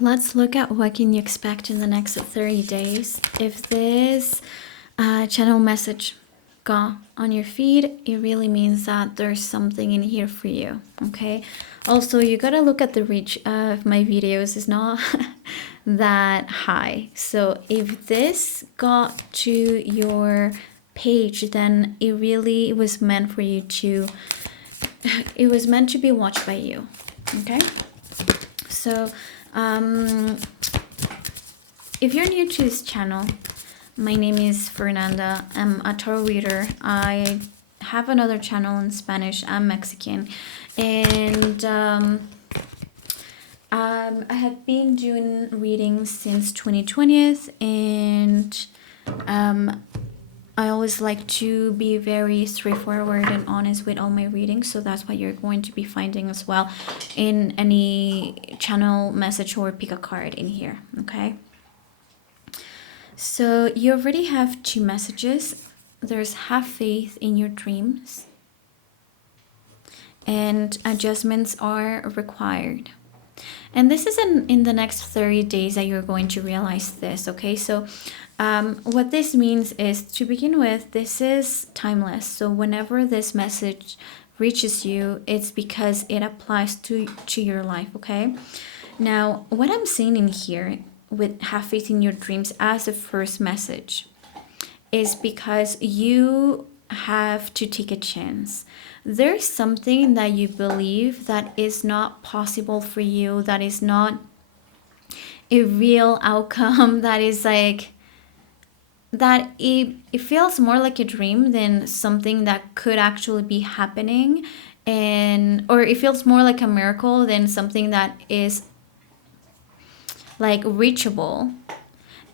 Let's look at what can you expect in the next 30 days. If this channel message got on your feed, it really means that there's something in here for you, okay? Also, you gotta look at the reach of my videos. It's not that high. So if this got to your page, then it was meant for you to, it was meant to be watched by you, okay? So if you're new to this channel, my name is Fernanda. I'm a tarot reader. I have another channel in Spanish. I'm Mexican. And I have been doing readings since 2020. And I always like to be very straightforward and honest with all my readings, so that's what you're going to be finding as well in any channel message or pick a card in here, okay? So you already have two messages. There's have faith in your dreams, and adjustments are required. And this is in the next 30 days that you're going to realize this, okay? So what this means is, to begin with, this is timeless. So whenever this message reaches you, it's because it applies to your life, okay? Now, what I'm seeing in here with have faith in your dreams as the first message is because you have to take a chance. There's something that you believe that is not possible for you, that is not a real outcome, that is like that it feels more like a dream than something that could actually be happening, and or it feels more like a miracle than something that is like reachable.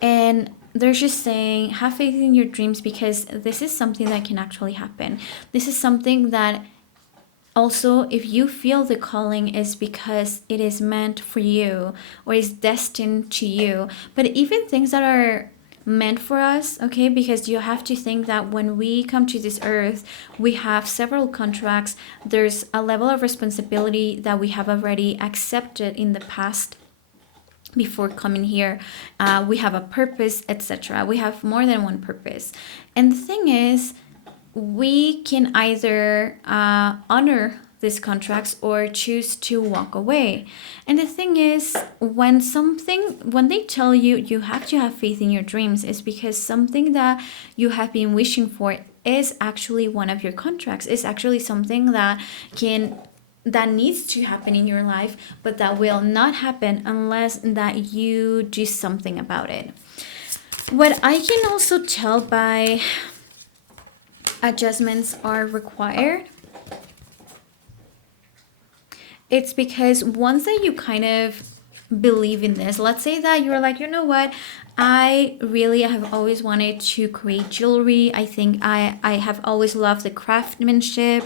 And they're just saying have faith in your dreams because this is something that can actually happen. This is something that also, if you feel the calling, is because it is meant for you or is destined to you. But even things that are meant for us, okay, because you have to think that when we come to this earth, we have several contracts. There's a level of responsibility that we have already accepted in the past before coming here. We have a purpose, etc. We have more than one purpose. And the thing is, we can either honor these contracts or choose to walk away. And the thing is, when they tell you you have to have faith in your dreams, is because something that you have been wishing for is actually one of your contracts. It's actually something that needs to happen in your life, but that will not happen unless that you do something about it. What I can also tell by adjustments are required, it's because once that you kind of believe in this, let's say that you're like, you know what, I really have always wanted to create jewelry. I think I have always loved the craftsmanship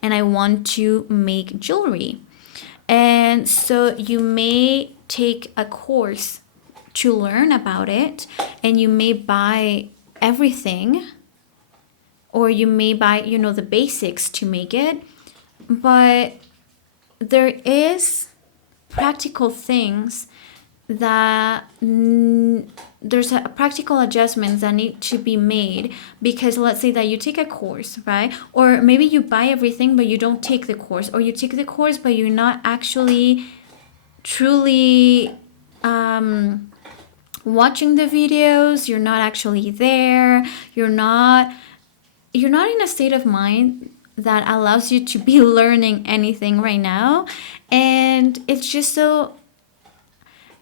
and I want to make jewelry. And so you may take a course to learn about it, and you may buy everything, or you may buy, the basics to make it. But there is practical things that there's a practical adjustments that need to be made, because let's say that you take a course, right? Or maybe you buy everything but you don't take the course, or you take the course but you're not actually truly watching the videos, you're not actually there, you're not in a state of mind that allows you to be learning anything right now. And it's just so,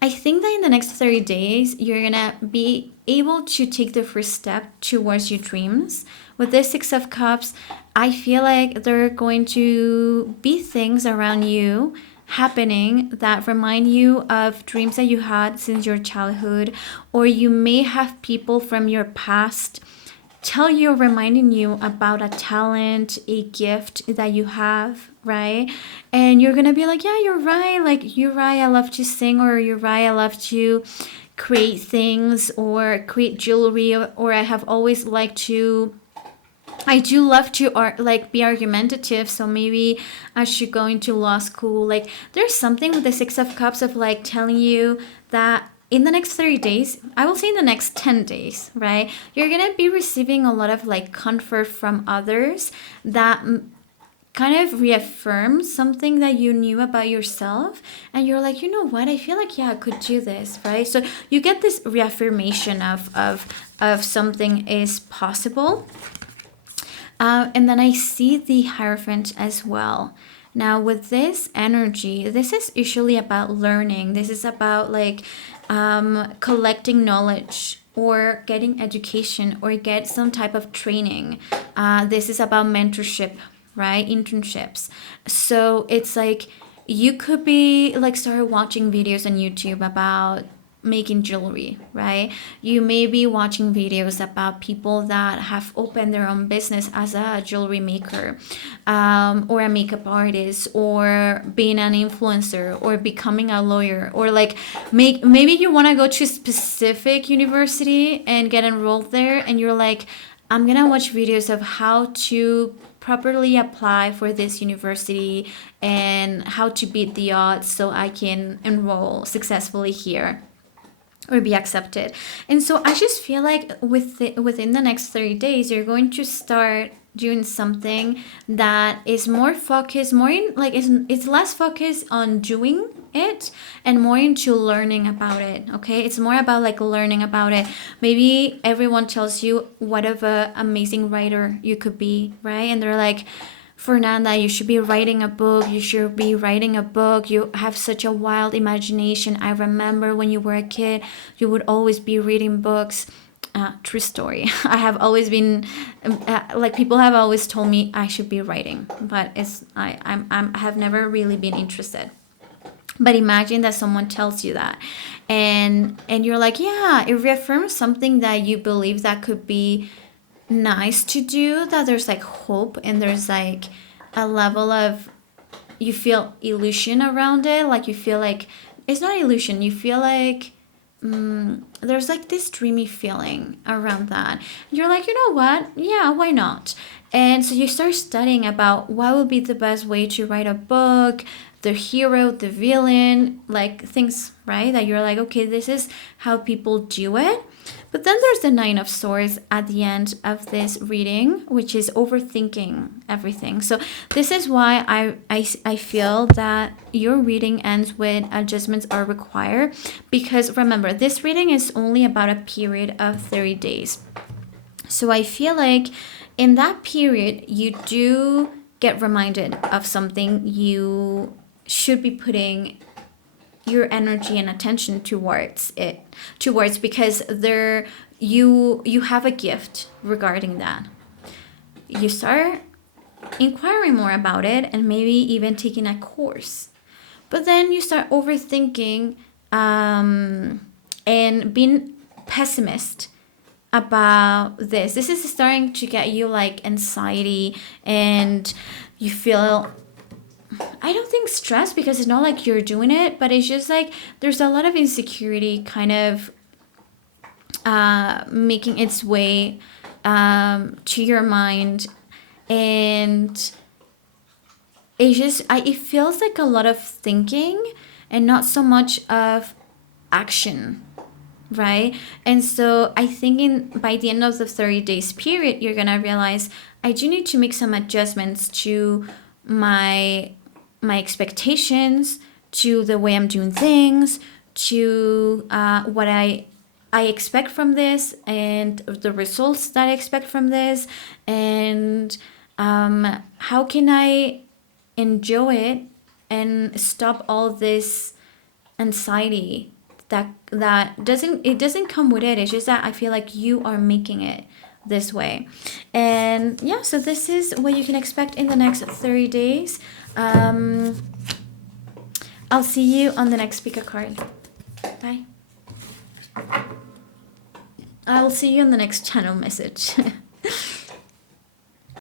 I think that in the next 30 days, you're gonna be able to take the first step towards your dreams. With this Six of Cups, I feel like there are going to be things around you happening that remind you of dreams that you had since your childhood, or you may have people from your past tell you, reminding you about a talent, a gift that you have, right? And you're gonna be like, yeah, you're right. Like, you're right, I love to sing, or you're right, I love to create things or create jewelry, or I have always liked to I do love to like be argumentative, so maybe I should go into law school. Like there's something with the Six of Cups of like telling you that in the next 30 days, I will say in the next 10 days, right? You're going to be receiving a lot of like comfort from others that kind of reaffirms something that you knew about yourself, and you're like, you know what, I feel like, yeah, I could do this, right? So you get this reaffirmation of something is possible. And then I see the Hierophant as well. Now, with this energy, this is usually about learning. This is about like collecting knowledge or getting education or get some type of training. This is about mentorship, right? Internships. So it's like you could be like start watching videos on YouTube about making jewelry, right? You may be watching videos about people that have opened their own business as a jewelry maker, or a makeup artist, or being an influencer, or becoming a lawyer, or like maybe you want to go to a specific university and get enrolled there, and you're like, I'm gonna watch videos of how to properly apply for this university and how to beat the odds so I can enroll successfully here or be accepted. And so I just feel like within the next 30 days, you're going to start doing something that is more focused, more in like it's less focused on doing it and more into learning about it. Okay, it's more about like learning about it. Maybe everyone tells you what of a amazing writer you could be, right? And they're like, Fernanda, you should be writing a book. You should be writing a book. You have such a wild imagination. I remember when you were a kid, you would always be reading books. True story. I have always been like people have always told me I should be writing, but I have never really been interested. But imagine that someone tells you that, and you're like, yeah, it reaffirms something that you believe that could be nice to do, that there's like hope and there's like a level of, you feel illusion around it, like you feel like it's not illusion, you feel like there's like this dreamy feeling around that. You're like, you know what, yeah, why not? And so you start studying about what would be the best way to write a book, the hero, the villain, like things, right, that you're like, okay, this is how people do it. But then there's the Nine of Swords at the end of this reading, which is overthinking everything. So this is why I feel that your reading ends with adjustments are required. Because remember, this reading is only about a period of 30 days. So I feel like in that period, you do get reminded of something you should be putting your energy and attention towards, because you have a gift regarding that. You start inquiring more about it and maybe even taking a course, but then you start overthinking and being pessimist about this is starting to get you like anxiety, and you feel, I don't think stress, because it's not like you're doing it, but it's just like there's a lot of insecurity kind of making its way to your mind, and it feels like a lot of thinking and not so much of action, right? And so I think by the end of the 30 days period, you're gonna realize I do need to make some adjustments to my expectations, to the way I'm doing things, to what I expect from this, and the results that I expect from this, and how can I enjoy it and stop all this anxiety that doesn't come with it. It's just that I feel like you are making it this way. And yeah, so this is what you can expect in the next 30 days. I'll see you on the next speaker card. Bye. I will see you in the next channel message.